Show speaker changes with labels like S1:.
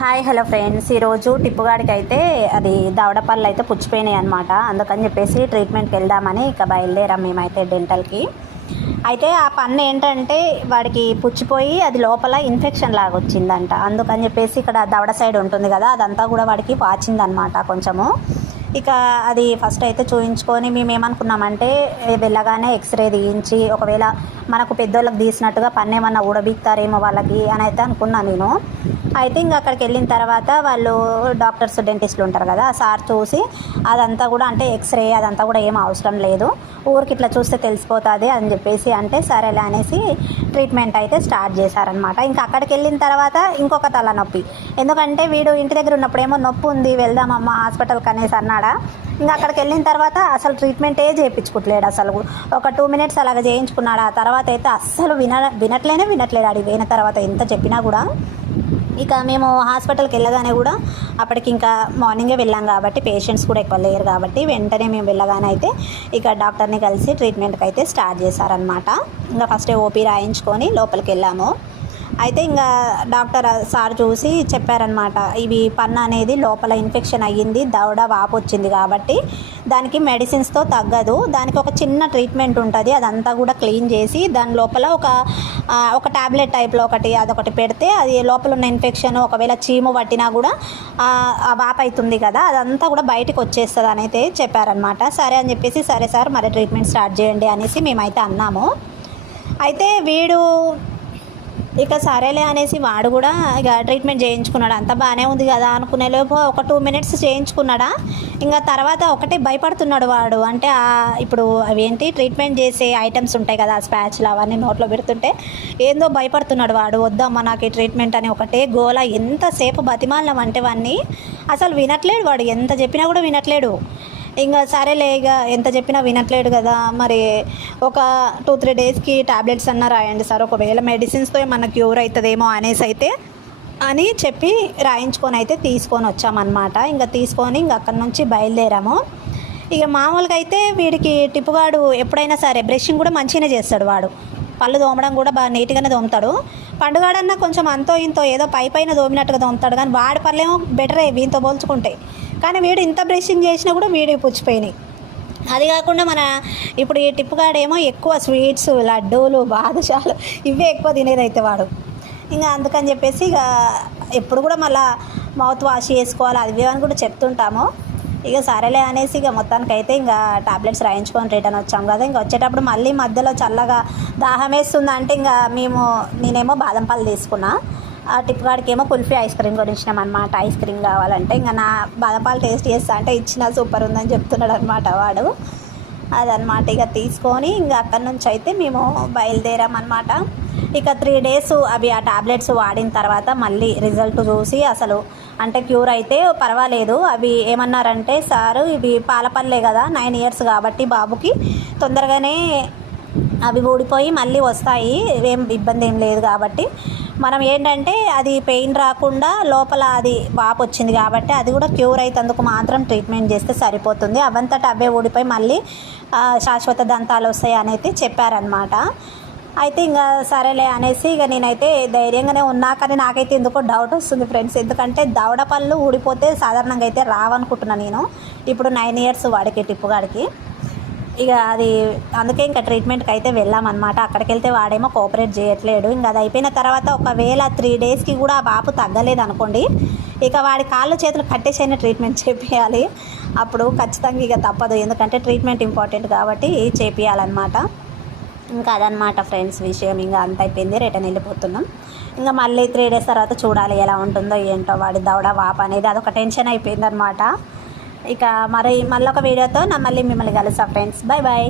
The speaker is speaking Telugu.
S1: Hi hello friends. ఈరోజు టిప్పుగాడికి అయితే అది దవడపళ్ళు అయితే పుచ్చిపోయినాయి అనమాట అందుకని చెప్పేసి ట్రీట్మెంట్కి వెళ్దామని ఇక బయలుదేరాం మేమైతే డెంటల్కి. అయితే ఆ పన్ను ఏంటంటే వాడికి పుచ్చిపోయి అది లోపల ఇన్ఫెక్షన్ లాగా వచ్చిందంట. అందుకని చెప్పేసి ఇక్కడ దవడ సైడ్ ఉంటుంది కదా అదంతా కూడా వాడికి వాచిందనమాట కొంచెము. ఇక అది ఫస్ట్ అయితే చూయించుకొని మేము ఏమనుకున్నామంటే వెళ్ళగానే ఎక్స్రే తీయించి ఒకవేళ మనకు పెద్దోళ్ళకి తీసినట్టుగా పన్ను ఏమన్నా ఊడబిక్తారేమో వాళ్ళకి అని అయితే అనుకున్నాను నేను. అయితే ఇంకా అక్కడికి వెళ్ళిన తర్వాత వాళ్ళు డాక్టర్స్ డెంటిస్టులు ఉంటారు కదా సార్ చూసి అదంతా కూడా అంటే ఎక్స్రే అదంతా కూడా ఏం అవసరం లేదు ఊరికి ఇట్లా చూస్తే తెలిసిపోతుంది అని చెప్పేసి అంటే సరేలే అనేసి ట్రీట్మెంట్ అయితే స్టార్ట్ చేశారనమాట ఇంకా అక్కడికి వెళ్ళిన తర్వాత ఇంకొక తలనొప్పి. ఎందుకంటే వీడు ఇంటి దగ్గర ఉన్నప్పుడేమో నొప్పి ఉంది వెళ్దామమ్మా హాస్పిటల్కి అనేసి అన్నాడా. ఇంకా అక్కడికి వెళ్ళిన తర్వాత అసలు ట్రీట్మెంటే చేయించుకోవట్లేడు అసలు. ఒక టూ మినిట్స్ అలాగ చేయించుకున్నాడు. ఆ తర్వాత అయితే అస్సలు విన వినట్లేనే వినట్లేడు అడిగి పోయిన తర్వాత ఎంత చెప్పినా కూడా ఇక మేము హాస్పిటల్కి వెళ్ళగానే కూడా అప్పటికి ఇంకా మార్నింగే వెళ్ళాం కాబట్టి పేషెంట్స్ కూడా ఎక్కువ లేరు కాబట్టి వెంటనే మేము వెళ్ళగానే అయితే ఇక డాక్టర్ని కలిసి ట్రీట్మెంట్కి అయితే స్టార్ట్ చేశారనమాట ఇంకా ఫస్ట్ ఓపీ రాయించుకొని లోపలికి వెళ్ళాము. అయితే ఇంకా డాక్టర్ సార్ చూసి చెప్పారనమాట ఇవి పన్ను అనేది లోపల ఇన్ఫెక్షన్ అయ్యింది దవడ వాపు వచ్చింది కాబట్టి దానికి మెడిసిన్స్తో తగ్గదు. దానికి ఒక చిన్న ట్రీట్మెంట్ ఉంటుంది అదంతా కూడా క్లీన్ చేసి దాని లోపల ఒక ఒక టాబ్లెట్ టైప్లో ఒకటి అదొకటి పెడితే అది లోపల ఉన్న ఇన్ఫెక్షన్ ఒకవేళ చీము పట్టినా కూడా వాప్ వాపు అవుతుంది కదా అదంతా కూడా బయటకు వచ్చేస్తుంది అని అయితే చెప్పారనమాట సరే అని చెప్పేసి సరే సార్ మరి ట్రీట్మెంట్ స్టార్ట్ చేయండి అనేసి మేమైతే అన్నాము. అయితే వీడు ఇక సరేలే అనేసి వాడు కూడా ఇక ట్రీట్మెంట్ చేయించుకున్నాడు. అంత బాగానే ఉంది కదా అనుకునే లోపు ఒక టూ మినిట్స్ చేయించుకున్నాడా. ఇంకా తర్వాత ఒకటే భయపడుతున్నాడు వాడు. అంటే ఇప్పుడు అవేంటి ట్రీట్మెంట్ చేసే ఐటమ్స్ ఉంటాయి కదా స్పాచ్లు అవన్నీ నోట్లో పెడుతుంటే ఏందో భయపడుతున్నాడు వాడు. వద్దమ్మా నాకు ఈ ట్రీట్మెంట్ అని ఒకటే గోల. ఎంతసేపు బతిమాలినాం అంటే వాడిని అసలు వినట్లేడు వాడు. ఎంత చెప్పినా కూడా వినట్లేడు. ఇంకా సరేలే ఇక ఎంత చెప్పినా వినట్లేడు కదా మరి ఒక టూ త్రీ డేస్కి టాబ్లెట్స్ అన్నా రాయండి సార్. ఒకవేళ మెడిసిన్స్తో ఏమన్నా క్యూర్ అవుతుందేమో అనేసి అయితే అని చెప్పి రాయించుకొని అయితే తీసుకొని వచ్చామన్నమాట. ఇంకా తీసుకొని ఇంక అక్కడి నుంచి బయలుదేరాము. ఇక మామూలుగా అయితే వీడికి టిప్పుగాడు ఎప్పుడైనా సరే బ్రషింగ్ కూడా మంచిగానే చేస్తాడు వాడు. పళ్ళు తోమడం కూడా బాగా నీట్గానే తోముతాడు. పండుగాడన్నా కొంచెం అంతో ఇంతో ఏదో పై పైన తోమినట్టుగా తోముతాడు. కానీ వాడి పళ్ళేమో బెటరే వీంతో పోల్చుకుంటే. కానీ వీడు ఇంత బ్రషింగ్ చేసినా కూడా వీడి పుచ్చిపోయినాయి. అది కాకుండా మన ఇప్పుడు ఈ టిప్పుగాడేమో ఎక్కువ స్వీట్స్ లడ్డూలు బాదుషాలు ఇవే ఎక్కువ తినేదైతే వాడు. ఇంకా అందుకని చెప్పేసి ఇక ఎప్పుడు కూడా మళ్ళా మౌత్ వాష్ చేసుకోవాలి అది అని కూడా చెప్తుంటాము. ఇక సరేలే అనేసి ఇక మొత్తానికైతే ఇంకా టాబ్లెట్స్ రాయించుకొని రిటర్న్ వచ్చాం కదా. ఇంకా వచ్చేటప్పుడు మళ్ళీ మధ్యలో చల్లగా దాహం వేస్తుంది అంటే ఇంకా మేము నేనేమో బాదం పాలు తీసుకున్నా. ఆ టిప్ వాడికేమో ఏమో కుల్ఫీ ఐస్ క్రీమ్ కూడా ఇచ్చినాం అనమాట ఐస్ క్రీమ్ కావాలంటే ఇంకా నా బాదపాలు టేస్ట్ చేస్తా అంటే ఇచ్చిన సూపర్ ఉందని చెప్తున్నాడు అనమాట వాడు. అదనమాట ఇక తీసుకొని ఇంకా అక్కడి నుంచి అయితే మేము బయలుదేరామన్నమాట. ఇక త్రీ డేస్ అవి ఆ టాబ్లెట్స్ వాడిన తర్వాత మళ్ళీ రిజల్ట్ చూసి అసలు అంటే క్యూర్ అయితే పర్వాలేదు. అవి ఏమన్నారంటే సారు ఇవి పాలపల్లే కదా నైన్ ఇయర్స్ కాబట్టి బాబుకి తొందరగానే అవి ఊడిపోయి మళ్ళీ వస్తాయి. ఏం ఇబ్బంది ఏం లేదు కాబట్టి మనం ఏంటంటే అది పెయిన్ రాకుండా లోపల అది వాపు వచ్చింది కాబట్టి అది కూడా క్యూర్ అయితందుకు మాత్రం ట్రీట్మెంట్ చేస్తే సరిపోతుంది. అవంతట అవే ఊడిపోయి మళ్ళీ శాశ్వత దంతాలు వస్తాయి అని అయితే చెప్పారనమాట అయితే ఇంకా సరేలే అనేసి ఇక నేనైతే ధైర్యంగానే ఉన్నా కానీ నాకైతే ఎందుకో డౌట్ వస్తుంది ఫ్రెండ్స్ ఎందుకంటే దవడ పళ్ళు ఊడిపోతే సాధారణంగా అయితే రావనుకుంటున్నాను నేను. ఇప్పుడు నైన్ ఇయర్స్ వాడికి టిప్పుగాడికి ఇక అది అందుకే ఇంకా ట్రీట్మెంట్కి అయితే వెళ్ళామన్నమాట అక్కడికి వెళ్తే వాడేమో కోఆపరేట్ చేయట్లేడు. ఇంకా అది అయిపోయిన తర్వాత ఒకవేళ త్రీ డేస్కి కూడా ఆ బాపు తగ్గలేదు అనుకోండి ఇక వాడి కాళ్ళు చేతులు కట్టేసైనా ట్రీట్మెంట్ చేపియాలి. అప్పుడు ఖచ్చితంగా ఇక తప్పదు. ఎందుకంటే ట్రీట్మెంట్ ఇంపార్టెంట్ కాబట్టి చేపియాలన్నమాట. ఇంకా అదనమాట ఫ్రెండ్స్ విషయం. ఇంకా అంత అయిపోయింది. రిటర్న్ వెళ్ళిపోతున్నాం. ఇంకా మళ్ళీ త్రీ డేస్ తర్వాత చూడాలి ఎలా ఉంటుందో ఏంటో. వాడి దవడ వాప అనేది అదొక టెన్షన్ అయిపోయింది అనమాట ఇక మరి మళ్ళీ ఒక వీడియోతో నా మళ్ళీ మిమ్మల్ని కలుస్తా ఫ్రెండ్స్ బాయ్ బాయ్